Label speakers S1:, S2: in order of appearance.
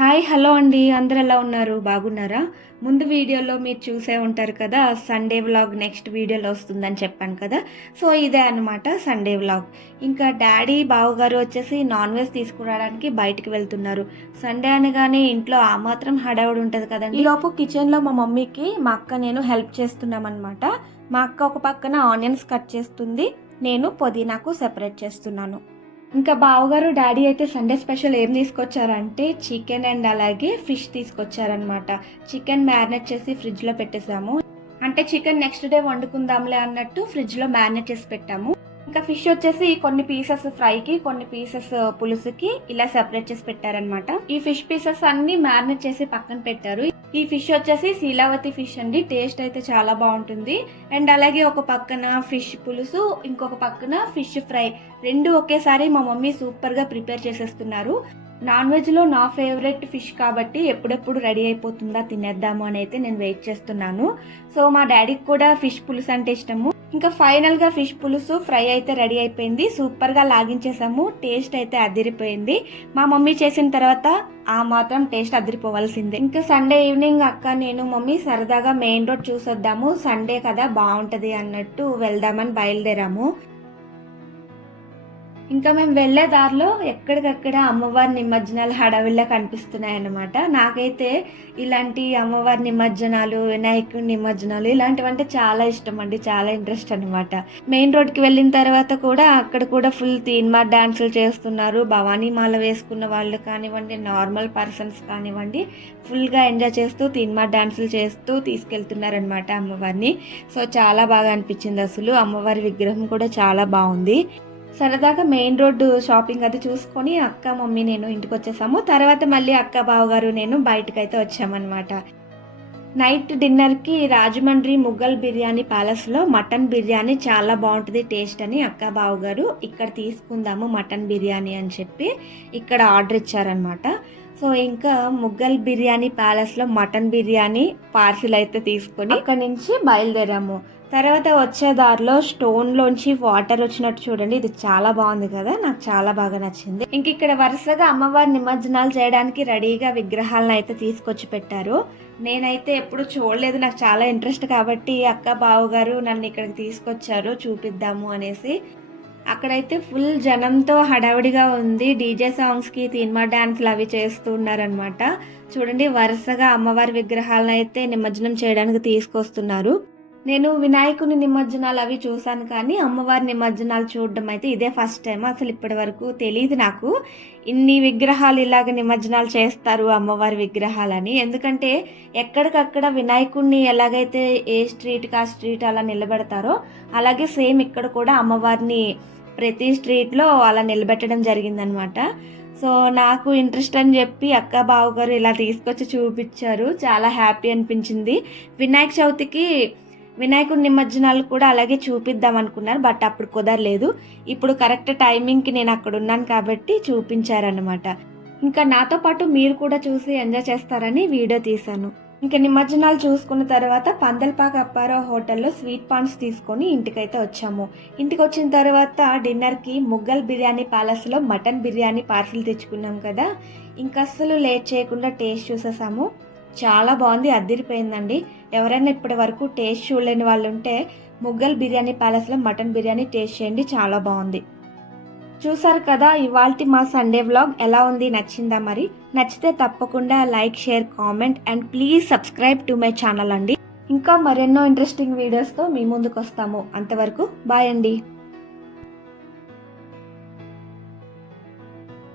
S1: Hi hello అండి. అందరు ఎలా ఉన్నారు? బాగున్నారా? ముందు వీడియోలో మీరు చూసే ఉంటారు కదా సండే వ్లాగ్ నెక్స్ట్ వీడియోలో వస్తుందని చెప్పాను కదా. సో ఇదే అనమాట సండే వ్లాగ్ ఇంకా డాడీ బావగారు వచ్చేసి నాన్ వెజ్ తీసుకురావడానికి బయటికి వెళ్తున్నారు. సండే అనగానే ఇంట్లో ఆ మాత్రం హడావుడి ఉంటుంది కదండి. ఈలోపు కిచెన్లో మా మమ్మీకి మా అక్క నేను హెల్ప్ చేస్తున్నామన్నమాట. మా అక్క ఒక పక్కన ఆనియన్స్ కట్ చేస్తుంది. నేను పుదీనాకు సెపరేట్ చేస్తున్నాను. ఇంకా బావగారు డాడీ అయితే సండే స్పెషల్ ఏం తీసుకొచ్చారంటే చికెన్ అండ్ అలాగే ఫిష్ తీసుకొచ్చారనమాట చికెన్ మ్యారినేట్ చేసి ఫ్రిడ్జ్లో పెట్టేసాము. అంటే చికెన్ నెక్స్ట్ డే వండుకుందాంలే అన్నట్టు ఫ్రిడ్జ్లో మ్యారినేట్ చేసి పెట్టాము. ఇంకా ఫిష్ వచ్చేసి కొన్ని పీసెస్ ఫ్రైకి కొన్ని పీసెస్ uh, పులుసుకి ఇలా సెపరేట్ చేసి పెట్టారనమాట ఈ ఫిష్ పీసెస్ అన్ని మ్యారినేట్ చేసి పక్కన పెట్టారు. ఈ ఫిష్ వచ్చేసి శీలావతి ఫిష్ అండి. టేస్ట్ అయితే చాలా బాగుంటుంది. అండ్ అలాగే ఒక పక్కన ఫిష్ పులుసు ఇంకొక పక్కన ఫిష్ ఫ్రై రెండు ఒకేసారి మా మమ్మీ సూపర్గా ప్రిపేర్ చేసేస్తున్నారు. నాన్ వెజ్లో నా ఫేవరెట్ ఫిష్ కాబట్టి ఎప్పుడెప్పుడు రెడీ అయిపోతుందా తినేద్దాము అని అయితే నేను వెయిట్ చేస్తున్నాను. సో మా డాడీకి కూడా ఫిష్ పులుసు అంటే ఇష్టము. ఇంకా ఫైనల్గా ఫిష్ పులుసు ఫ్రై అయితే రెడీ అయిపోయింది. సూపర్గా లాగించేసాము. టేస్ట్ అయితే అదిరిపోయింది. మా మమ్మీ చేసిన తర్వాత ఆ మాత్రం టేస్ట్ అదిరిపోవాల్సిందే. ఇంకా సండే ఈవినింగ్ అక్క నేను మమ్మీ సరదాగా మెయిన్ రోడ్ చూసొద్దాము. సండే కదా బాగుంటుంది అన్నట్టు వెళ్దామని బయలుదేరాము. ఇంకా మేము వెళ్ళే దారిలో ఎక్కడికక్కడ అమ్మవారి నిమజ్జనాలు హడావిళ్ళ కనిపిస్తున్నాయి అన్నమాట నాకైతే ఇలాంటి అమ్మవారి నిమజ్జనాలు వినాయకుడి నిమజ్జనాలు ఇలాంటివంటే చాలా ఇష్టం అండి చాలా ఇంట్రెస్ట్ అనమాట మెయిన్ రోడ్కి వెళ్ళిన తర్వాత కూడా అక్కడ కూడా ఫుల్ తీన్మార్ డ్యాన్సులు చేస్తున్నారు. భవానీ మాల వేసుకున్న వాళ్ళు కానివ్వండి నార్మల్ పర్సన్స్ కానివ్వండి ఫుల్గా ఎంజాయ్ చేస్తూ తీన్మార్ డ్యాన్సులు చేస్తూ తీసుకెళ్తున్నారనమాట అమ్మవారిని. సో చాలా బాగా అనిపించింది అసలు. అమ్మవారి విగ్రహం కూడా చాలా బాగుంది. సరదాగా మెయిన్ రోడ్డు షాపింగ్ అది చూసుకొని అక్క మమ్మీ నేను ఇంటికి వచ్చేసాము తర్వాత మళ్ళీ అక్క బావగారు నేను బయటకైతే వచ్చామన్నమాట. నైట్ డిన్నర్కి రాజమండ్రి ముగ్గల్ బిర్యానీ ప్యాలెస్లో మటన్ బిర్యానీ చాలా బాగుంటుంది టేస్ట్ అని అక్క బావగారు ఇక్కడ తీసుకుందాము మటన్ బిర్యానీ అని చెప్పి ఇక్కడ ఆర్డర్ ఇచ్చారనమాట సో ఇంకా ముగ్గల్ బిర్యానీ ప్యాలెస్లో మటన్ బిర్యానీ పార్సిల్ అయితే తీసుకొని అక్కడి నుంచి బయలుదేరాము. తర్వాత వచ్చే దారిలో స్టోన్లోంచి వాటర్ వచ్చినట్టు చూడండి. ఇది చాలా బాగుంది కదా. నాకు చాలా బాగా నచ్చింది. ఇంక ఇక్కడ వరుసగా అమ్మవారి నిమజ్జనాలు చేయడానికి రెడీగా విగ్రహాలను అయితే తీసుకొచ్చి పెట్టారు. నేనైతే ఎప్పుడు చూడలేదు. నాకు చాలా ఇంట్రెస్ట్ కాబట్టి అక్క బావగారు నన్ను ఇక్కడికి తీసుకొచ్చారు. చూపిద్దాము అనేసి. అక్కడైతే ఫుల్ జనంతో హడావిడిగా ఉంది. డీజే సాంగ్స్కి తీన్మా డ్యాన్స్లు అవి చేస్తూ ఉన్నారనమాట చూడండి వరుసగా అమ్మవారి విగ్రహాలను అయితే నిమజ్జనం చేయడానికి తీసుకొస్తున్నారు. నేను వినాయకుని నిమజ్జనాలు అవి చూశాను కానీ అమ్మవారి నిమజ్జనాలు చూడడం అయితే ఇదే ఫస్ట్ టైం. అసలు ఇప్పటి వరకు తెలియదు నాకు. ఇన్ని విగ్రహాలు ఇలాగ నిమజ్జనాలు చేస్తారు అమ్మవారి విగ్రహాలని. ఎందుకంటే ఎక్కడికక్కడ వినాయకుడిని ఎలాగైతే ఏ స్ట్రీట్కి ఆ స్ట్రీట్ అలా నిలబెడతారో అలాగే సేమ్ ఇక్కడ కూడా అమ్మవారిని ప్రతి స్ట్రీట్లో అలా నిలబెట్టడం జరిగిందనమాట. సో నాకు ఇంట్రెస్ట్ అని చెప్పి అక్క బావగారు ఇలా తీసుకొచ్చి చూపించారు. చాలా హ్యాపీ అనిపించింది. వినాయక చవితికి వినాయకుడి నిమజ్జనాలు కూడా అలాగే చూపిద్దాం అనుకున్నారు బట్ అప్పుడు కుదరలేదు. ఇప్పుడు కరెక్ట్ టైమింగ్కి నేను అక్కడ ఉన్నాను కాబట్టి చూపించారనమాట ఇంకా నాతో పాటు మీరు కూడా చూసి ఎంజాయ్ చేస్తారని వీడియో తీశాను. ఇంకా నిమజ్జనాలు చూసుకున్న తర్వాత పందల్పాక అప్పారో హోటల్లో స్వీట్ పాన్స్ తీసుకొని ఇంటికైతే వచ్చాము. ఇంటికి వచ్చిన తర్వాత డిన్నర్కి ముగ్గల్ బిర్యానీ ప్యాలెస్లో మటన్ బిర్యానీ పార్సిల్ తెచ్చుకున్నాం కదా. ఇంకా అస్సలు లేట్ చేయకుండా టేస్ట్ చూసేసాము. చాలా బాగుంది అద్దిరిపోయిందండి. ఎవరైనా ఇప్పటి వరకు టేస్ట్ చూడలేని వాళ్ళు ఉంటే ముగ్గల్ బిర్యానీ ప్యాలెస్లో మటన్ బిర్యానీ టేస్ట్ చేయండి చాలా బాగుంది. చూసారు కదా ఇవాల్టి మా సండే వ్లాగ్ ఎలా ఉంది నచ్చిందా మరి? నచ్చితే తప్పకుండా like share comment and please subscribe to my channel అండి. ఇంకా మరెన్నో ఇంట్రెస్టింగ్ వీడియోస్తో మీ ముందుకు వస్తాము అంతవరకు బాయ్ అండి.